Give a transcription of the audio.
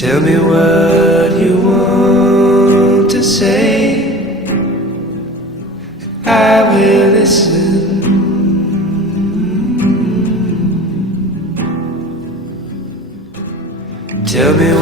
Tell me what you want to say, I will listen. Tell me